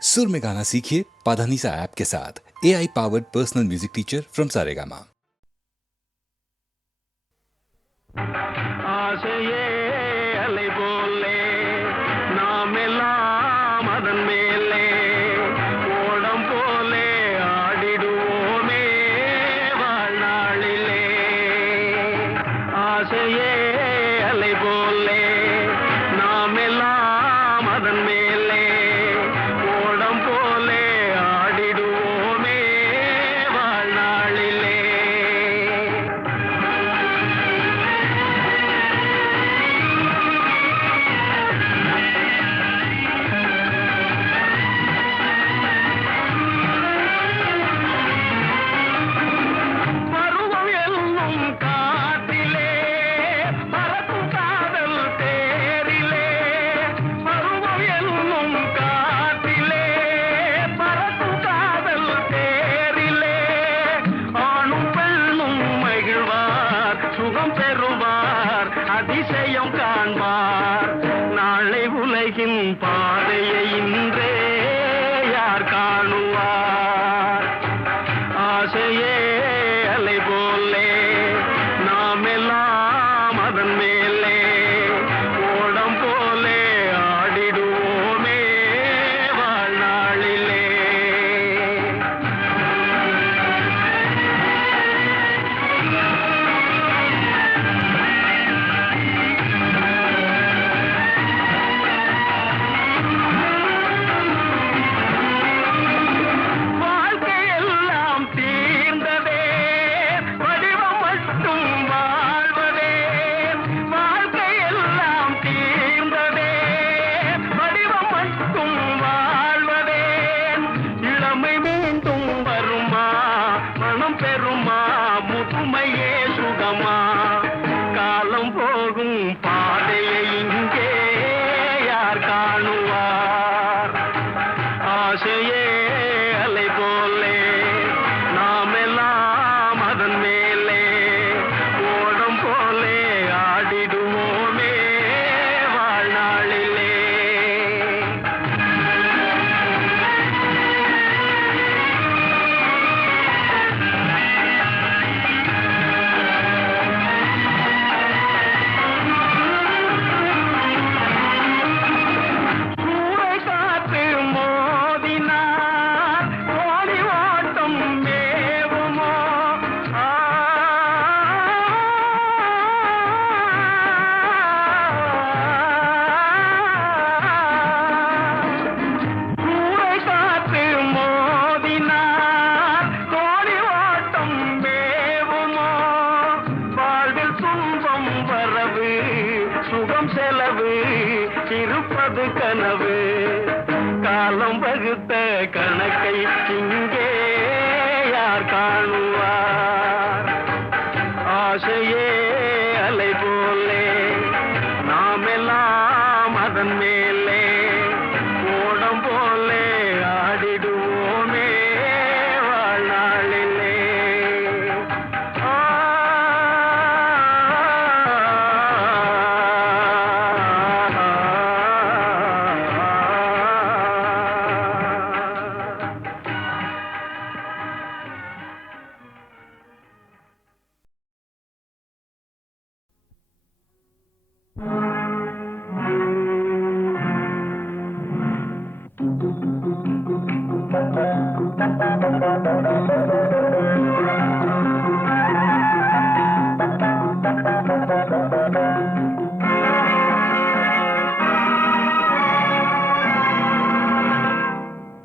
सुर में गाना सीखिए पाधानीसा ऐप के साथ। AI powered personal music teacher from Saregama. ஆசையே அலை போலே நாமெல்லாம் அதன் மேலே ஓடம் போலே ஆடிடுவோமே வாழ்நாளிலே. ஆசையே அலை போலே நாமெல்லாம் அதன் மேலே ஓடம் போலே ஆடிடுவோமே வாழ்நாளிலே. அதிசயம் காண்பார் நாளை உலகின் பாதையை இன்றே யார் காணுவார். ஆசையே அலை போலே நாமெல்லாம் அதன் மேலே ஓடம் போலே ஆடிடுவோமே வாழ்நாளிலே. பெருமா முதுமையே சுகமா காலம் போகும் பாதையை இங்கே யார் காணுவார். ஆசையே அலை போலே நாமெல்லாம் அதன் மேலே ஓடம் போலே ஆடிடுவோமே வாழ்நாளிலே. சுகம் செலவு இருப்பது கனவு காலம் வகுத்த கணக்கை இங்கே யார் காணுவார். ஆசையே அலை போலே நாமெல்லாம் அதன் மேலே ஓடம் போலே ஆடிடுவோமே வாழ்நாளிலே.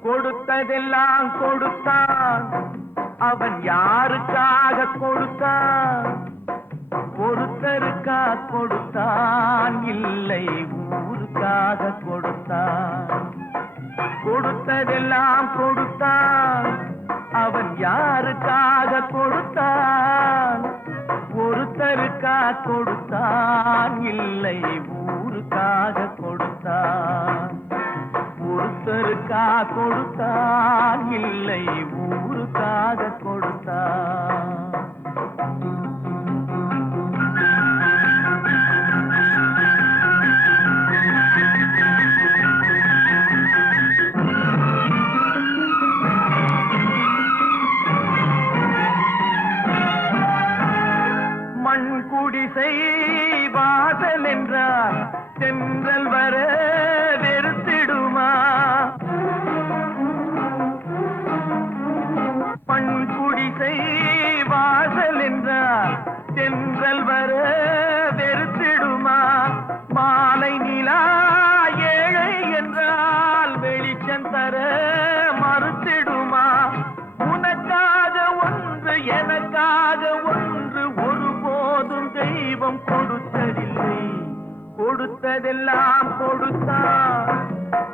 கொடுத்ததெல்லாம் கொடுத்தான் அவன் யாருக்காக கொடுத்தான். ஒருத்தருக்கா கொடுத்தான் இல்லை ஊருக்காக கொடுத்தான். கொடுத்ததெல்லாம் கொடுத்தான் அவன் யாருக்காக கொடுத்தான். ஒருத்தருக்கா கொடுத்தான் இல்லை ஊருக்காக கொடுத்தான். ஒருத்தருக்கா கொடுத்தான் இல்லை ஊருக்காக கொடுத்தான். வாசல் என்றால் தென்றல் வர வெறுத்திடுமா பண் குடிசை வாசல் என்றால் தென்றல் வர வெறுத்திடுமா மாலை நிலா ஏழை என்றால் வெளிச்சம் தர மறுத்திடுமா உனக்காக ஒன்று எனக்காக ஒன்று ஒருபோதும் தெய்வம் கொடுத்ததில்லை கொடுத்ததெல்லாம் கொடுத்தான்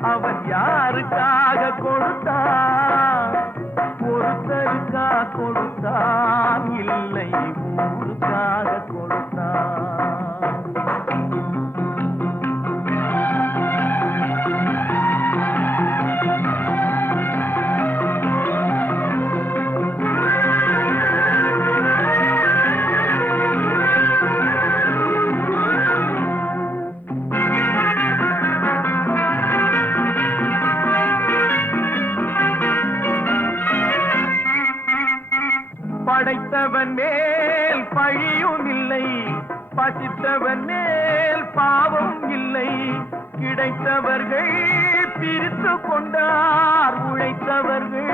அவன் யாருக்காக கொடுத்தான் ஒருத்தருக்கா கொடுத்தான் இல்லை ஊருக்காக கொடுத்தான் படைத்தவன் மேல் பழியும் இல்லை பசித்தவன் மேல் பாவம் இல்லை கிடைத்தவர்கள் பிரித்து கொண்டார் உழைத்தவர்கள்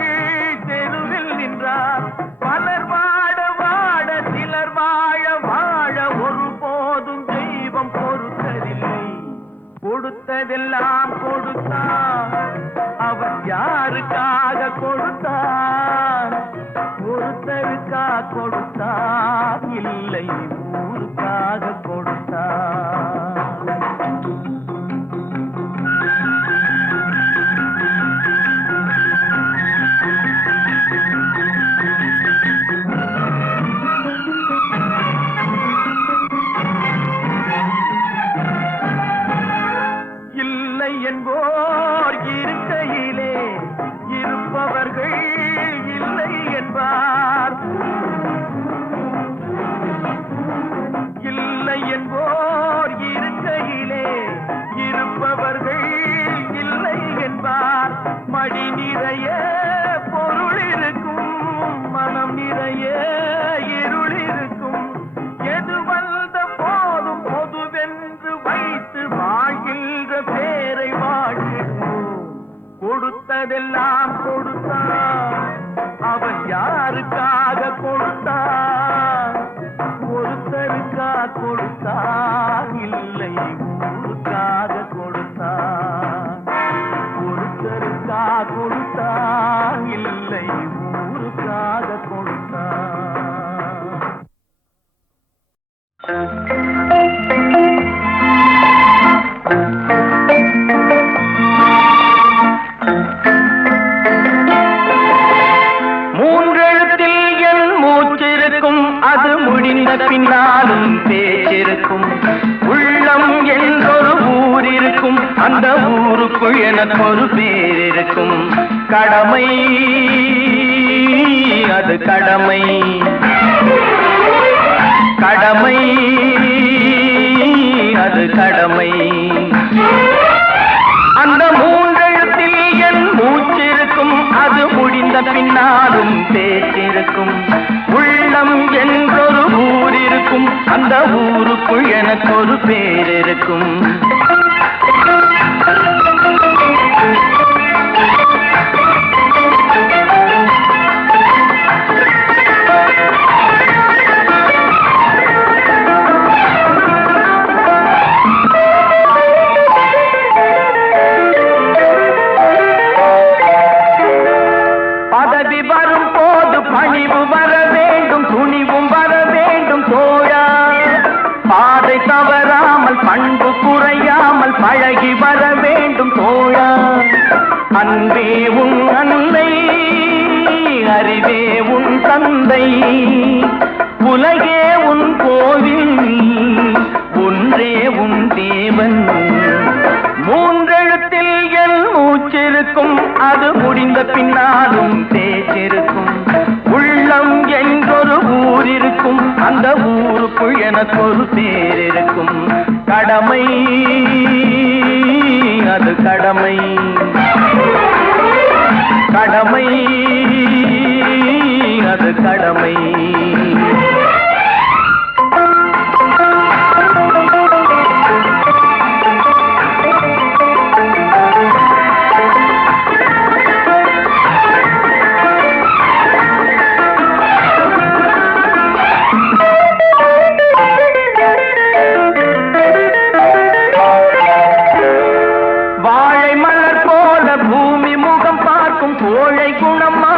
தெருவில் நின்றார் பலர் வாட வாட சிலர் வாழ வாழ ஒருபோதும் தெய்வம் பொறுத்ததில்லை கொடுத்ததெல்லாம் கொடுத்தான் அவன் யாருக்காக கொடுத்தான் ஒருத்தருக்கா கொடுத்தான் இல்லை ஊருக்காக கொடுத்தான் இல்லை என்போர் இருக்கையிலே இருப்பவர்கள் இல்லை என்பார் இல்லை என்போர் இருக்கையிலே இருப்பவர்கள் இல்லை என்பார் மடி நிறைய பொருள் இருக்கும் மனம் நிறைய இருள் இருக்கும் எது வந்த போதும் பொதுவென்று வைத்து வாழ்கின்ற பேரை வாழ்கின்றோம் கொடுத்ததெல்லாம் கொடுத்தான் அவன் யாருக்காக கொடுத்தான் ஒருத்தருக்கா கொடுத்தான் இல்லை ஊருக்காக கொடுத்தான் ஒருத்தருக்கா கொடுத்தான் இல்லை ஊருக்காக கொடுத்தான் அது முடிந்த பின்னாலும் பேச்சிருக்கும் உள்ளம் என்றொரு ஊர் இருக்கும் அந்த ஊருக்குள் எனக்கு ஒரு பேர் இருக்கும் கடமை அது கடமை கடமை அது கடமை அந்த மூன்றெழுத்தில் என் மூச்சிருக்கும் அது முடிந்த பின்னாலும் பேச்சிருக்கும் உள்ளம் என்றொரு ஊர் இருக்கும் அந்த ஊருக்குள் எனக்கு ஒரு பேர் இருக்கும் பதவி வரும் போது பணிவு வர வேண்டும் துணிவும் வர வேண்டும் தோழா பாதை தவறாமல் பண்பு குறையாமல் பழகி வர வேண்டும் தோழா அன்பே உன் அன்னை அறிவே உன் தந்தை உலகே உன் கோவில் ஒன்றே உன் தேவன் மூன்றெழுத்தில் என் மூச்சிருக்கும் அது முடிந்த பின்னாலும் பேச்சிருக்கும் உள்ளம் என்றொரு ஊர் இருக்கும் அந்த ஊருக்குள் எனக்கு ஒரு பேர் இருக்கும் கடமை அது கடமை கடமை அது கடமை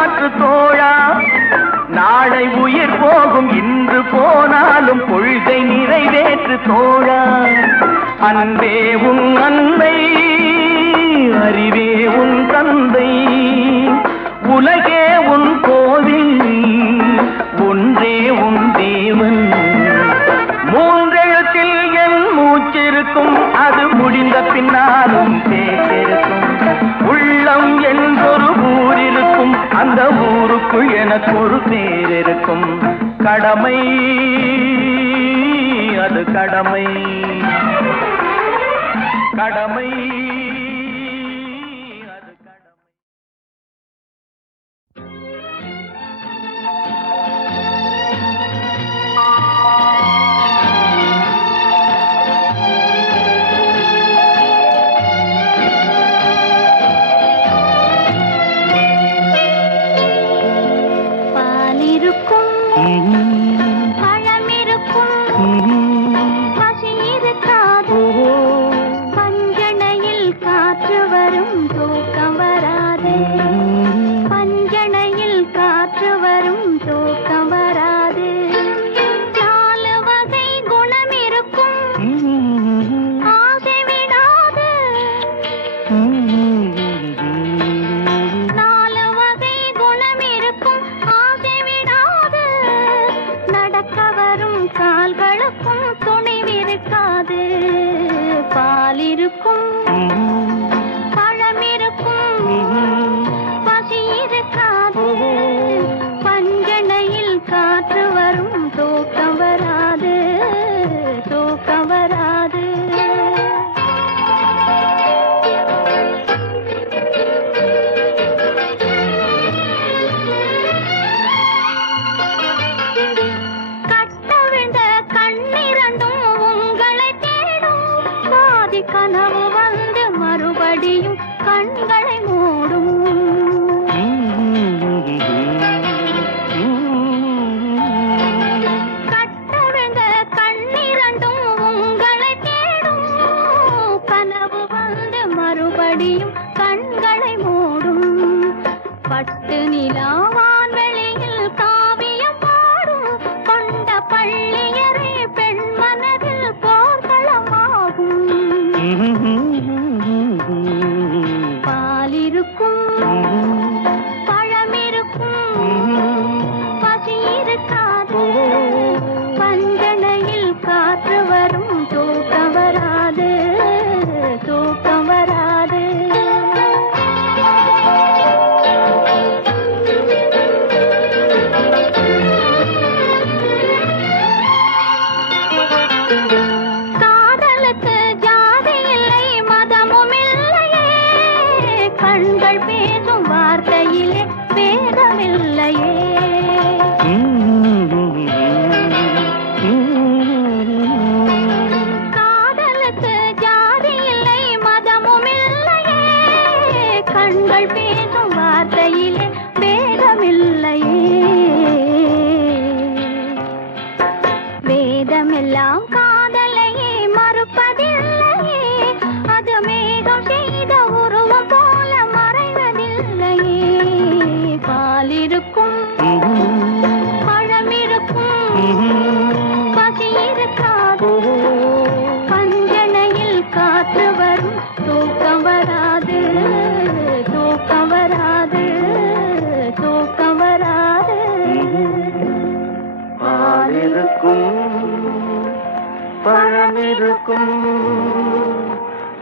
காப்பாற்று தோழா. நாளை உயிர் போகும், இன்று போனாலும் கொள்கை நிறைவேற்று தோழா. அன்பே உன் அன்னை, அறிவே உன் தந்தை, உலகே உன் கோவில், ஒன்றே உன் தேவன். மூன்றெழுத்தில் என் மூச்சிருக்கும், அது முடிந்த பின்னாலும் பேச்சிருக்கும். உள்ளம் என்றொரு ஊர் இருக்கும், அந்த ஊருக்குள் எனக்கு ஒரு பேர் இருக்கும். கடமை, அது கடமை, கடமை.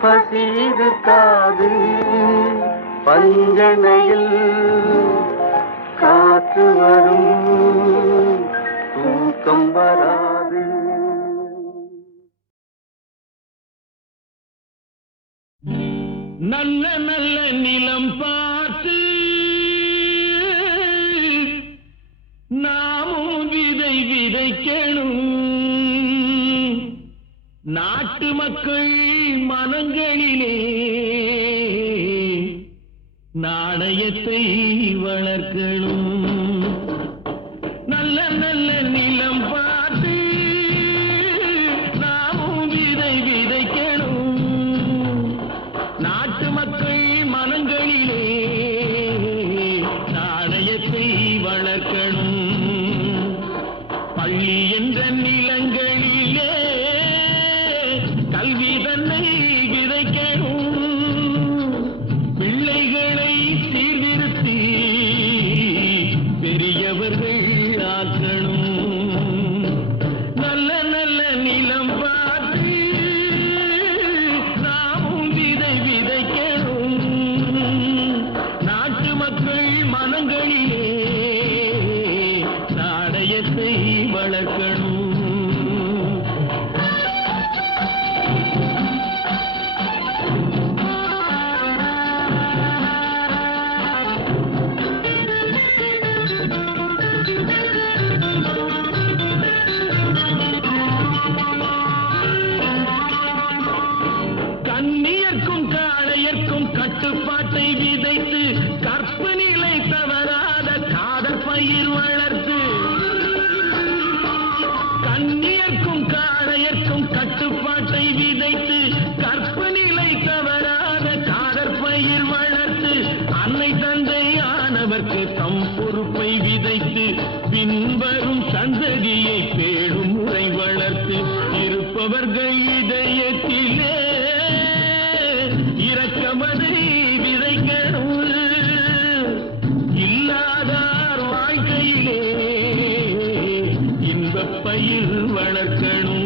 பசியிருக்காது, பஞ்சனையில் காற்று வரும், தூக்கம் வராது. நல்ல நல்ல நிலம் பார்த்து நாமும் விதை விதைக்கணும். நாட்டு மக்கள் மனங்களிலே நாணயத்தை வளர்க்கணும். நல்ல நல்ல நிலம் பார்த்து நாமும் விதை விதைக்கணும். நாட்டு மக்கள் மனங்களிலே நாணயத்தை மனங்களிலே நாணயத்தை வளர்க்கணும். கண்ணியர்க்கும் காளையர்க்கும் கட்டுப்பாட்டை விதைத்து கற்பனிலை தவறாத காதல் பயிர் வளர்த்து, கண்ணியர்க்கும் காளையர்க்கும் கட்டுப்பாட்டை விதைத்து கற்பனிலை தவறாத காதல் பயிர் வளர்த்து, அன்னை தந்தையானவர்க்கு தம் பொறுப்பை விதைத்து பின்வரும் சந்ததியை பேடும் முறை வளர்த்து, இருப்பவர்கள் இதயத்திலே இரக்கமதை விதைக்கணும், இல்லாதார் வாழ்க்கையிலே இன்பப் பயிர் வளர்க்கணும்.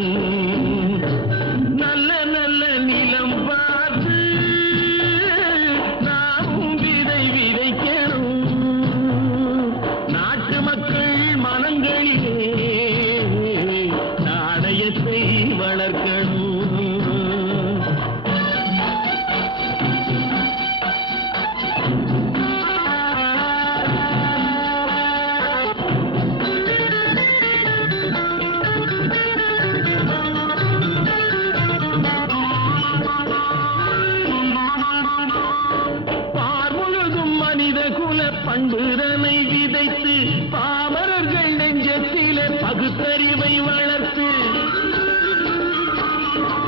நல்ல நல்ல நிலம் பார்த்து நாமும் விதை விதைக்கணும், நாட்டு மக்கள் மனங்களிலே நாணயத்தை வளர்க்கணும். பார்முழுதும் மனித குல பண்புதனை விதைத்து பாமரர்கள் நெஞ்சத்திலே பகுத்தறிவை வளர்த்து,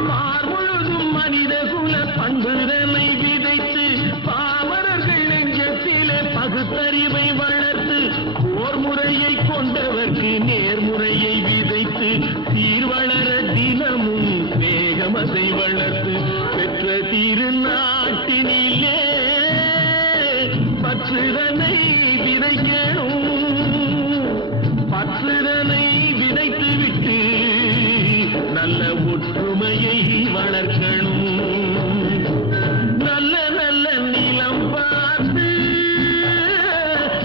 பார்முழுதும் மனித குல பண்புதனை விதைத்து பாமரர்கள் நெஞ்சத்திலே பகுத்தறிவை வளர்த்து, போர் முறையை கொண்டவர்க்கு நேர்முறையை விதைத்து சீர்வளர தினமும் வேகமதை வளர்த்து, பெற்ற திருநாட்டினிலே பற்றுதனை விதைக்கணும், பற்றுதனை விதைத்து விட்டு நல்ல ஒற்றுமையை வளர்க்கணும். நல்ல நல்ல நிலம் பார்த்து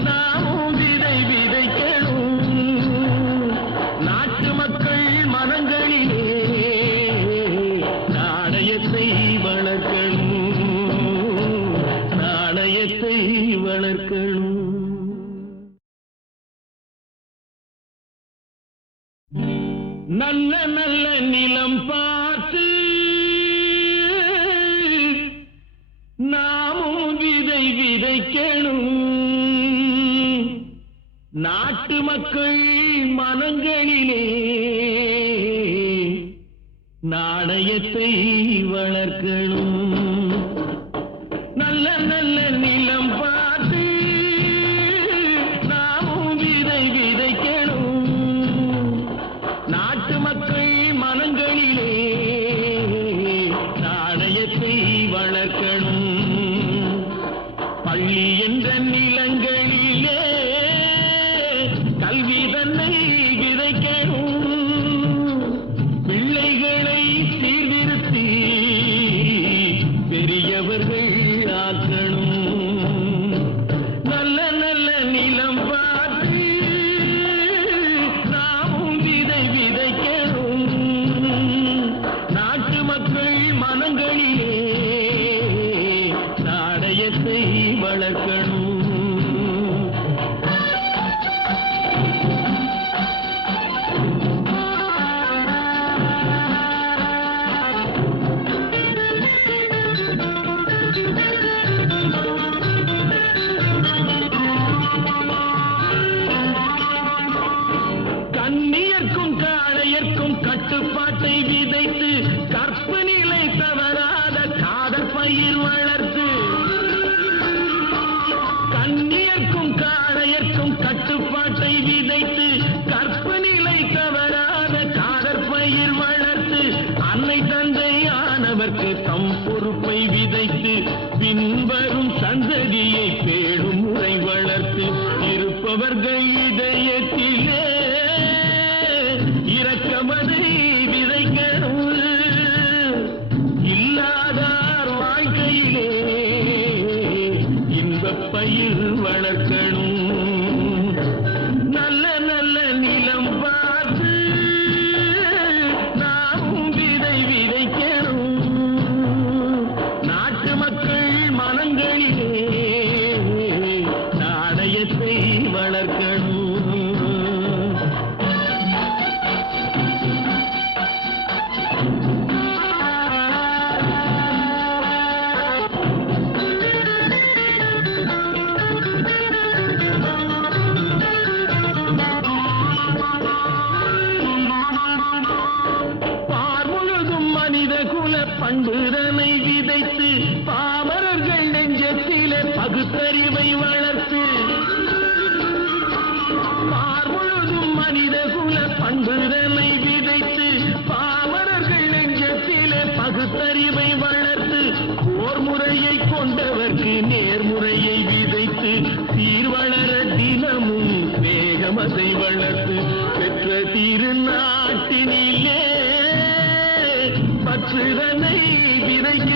நாமும் விதை விதைக்கணும், நாட்டு மக்கள் மனங்களிலே நாணயத்தை வளர்க்கணும், நாணயத்தை வளர்க்கணும். நல்ல நல்ல நிலம் பார்த்து நாமும் விதை விதைக்கணும், நாட்டு மக்கள் மனங்களிலே நாணயத்தை வளர்க்கணும். நல்ல நல்ல நிலம் பார்த்து நாமும் விதை விதைக்கணும், நாட்டு மக்கள் மனங்களிலே நாணயத்தை வளர்க்கணும். பள்ளி என்ற நிலங்களிலே கல்வி தன்னை விதைக்கணும், பிள்ளைகளை சீர்திருத்தி பெரியவர்கள் ஆக்கணும். நல்ல நல்ல நிலம் பார்த்து நாமும் விதை விதைக்கணும், நாட்டு மக்கள் மனங்களிலே நாணயத்தை வளர்க்கணும். கண்ணியர்க்கும் காளையர்க்கும் கட்டுப்பாட்டை விதைத்து கற்பனிலை தவறாத காதல் பயிர் வளர்த்து, கண்ணியர்க்கும் காளையர்க்கும் கட்டுப்பாட்டை விதைத்து கற்பனிலை தவறாத காதல் பயிர் வளர்த்து, அன்னை தந்தையானவர்க்கு தம் பொறுப்பை விதைத்து பின்வரும் சந்ததியை பேடும் முறை வளர்த்து, இருப்பவர்கள் இதயத்திலே இரக்கமதை விதைக்கணும், இல்லாதார் வாழ்க்கையிலே இன்பப் பயிர் வளர்க்கணும். நல்ல நல்ல நிலம் பார்த்து நாமும் விதை விதைக்கணும். நாட்டு மக்கள் மனங்களிலே நாணயத்தை வளர்க்கணும். பண்புதனை விதைத்து பாமரர்கள் நெஞ்சத்திலே பகுத்தறிவை வளர்த்து பார்முழுதும் மனித குல பண்புதனை விதைத்து பாமரர்கள் நெஞ்சத்திலே பகுத்தறிவை வளர்த்து போர் முறையை கொண்டவர்க்கு நேர்முறையை விதைத்து சீர்வளர தினமும் வேகமதை வளர்த்து பெற்ற திருநாட்டினிலே பற்றுதனை விதைக்க